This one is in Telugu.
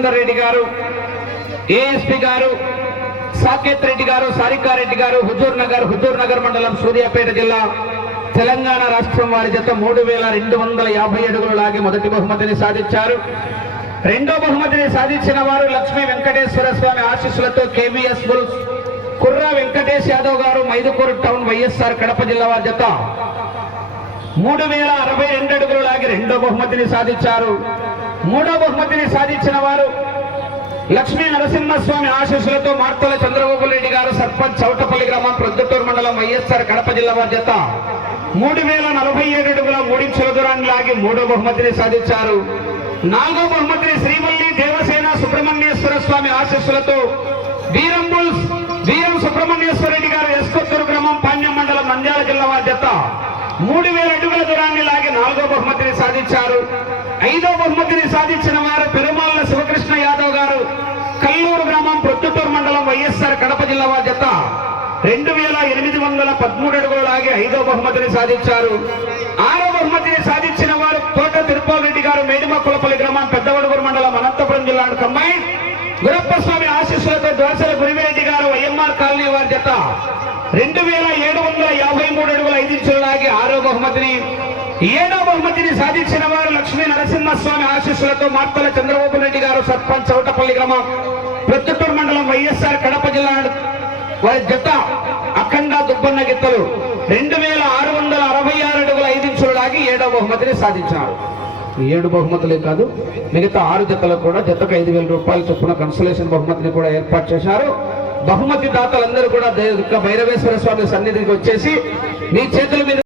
రఘునందన్ రెడ్డి గారు ఏఎస్పి గారు సాకేత్ రెడ్డి గారు సారికారెడ్డి గారు హుజూర్ నగర్ హుజూర్ నగర్ మండలం సూర్యాపేట జిల్లా తెలంగాణ రాష్ట్రం వారి జత మూడు వేల రెండు వందల యాభై అడుగులు లాగి మొదటి బహుమతిని సాధించారు. రెండో బహుమతిని సాధించిన వారు లక్ష్మీ వెంకటేశ్వర స్వామి ఆశీస్సులతో KVS Bulls Kurra Venkatesh Yadav garu Mydukur town YSR Kadapa జిల్లా వారి జత. మూడు వేల అరవై రెండు అడుగులు లాగి రెండో బహుమతిని సాధించారు. మూడో బహుమతిని సాధించిన వారు లక్ష్మీ నరసింహస్వామి ఆశీస్సులతో మార్తల చంద్రబాబు రెడ్డి గారు సర్పంచ్ చౌటపల్లి గ్రామం ప్రొద్దుటూరు మండలం వైఎస్ఆర్ కడప జిల్లా వారి జత మూడు వేల నలభై ఏడు అడుగుల మూడించుల దూరాన్ని లాగి మూడో బహుమతిని సాధించారు. నాలుగో బహుమతిని శ్రీవల్లి దేవసేన సుబ్రహ్మణ్యేశ్వర స్వామి ఆశీస్సులతో వీరంబుల్ వీరం సుబ్రహ్మణ్యేశ్వర రెడ్డి గారు ఎస్కొత్తూరు గ్రామం పాణ్యం మండలం నంద్యాల జిల్లా వారి జత మూడు వేల అడుగుల దూరాన్ని లాగి నాలుగో బహుమతిని సాధించారు ఐదో బహుమతిని సాధించిన వారు పెరుమాళ్ళ శివకృష్ణ యాదవ్ గారు కల్లూరు గ్రామం మండలం వైఎస్ఆర్ కడప జిల్లా వారి జత రెండు వేల ఎనిమిది వందల పదమూడు అడుగులు లాగి ఐదో బహుమతిని సాధించారు. ఆరో బహుమతిని సాధించిన వారు తోట తిరుపాల్ రెడ్డి గారు మేడిమక్కులపల్లి గ్రామం పెద్దవడుగురు మండలం అనంతపురం జిల్లా కంబైన్. గురప్ప స్వామి ఆశీస్సులతో దోసల గురివేరెడ్డి గారు వైఎంఆర్ కాలనీ వారి జత రెండు వేల ఏడు వందల యాభై మూడు అడుగుల ఐదు ఇంచులు లాగి ఆరో బహుమతిని ఏడో బహుమతిని సాధించిన వారు లక్ష్మీ నరసింహస్వామి ఆశీస్సులతో మార్తల చంద్రబాబు రెడ్డి గారు సర్పంచ్ చౌటపల్లి గ్రామం. ప్రొద్దుటూరు మండలం వైఎస్ఆర్ కడప జిల్లా వారి జత అఖండ దుబ్బన్న గిత్తలు రెండు వేల ఆరు వందల అరవై ఆరు అడుగుల ఐదు ఇంచులు లాగి ఏడో బహుమతిని సాధించారు. ఏడు బహుమతులే కాదు మిగతా ఆరు జతలకు కూడా జతకు ఐదు వేల రూపాయల చొప్పున కన్సలేషన్ బహుమతిని కూడా ఏర్పాటు చేశారు. బహుమతి దాతలందరూ కూడా భైరవేశ్వర స్వామి సన్నిధికి వచ్చేసి మీ చేతుల మీద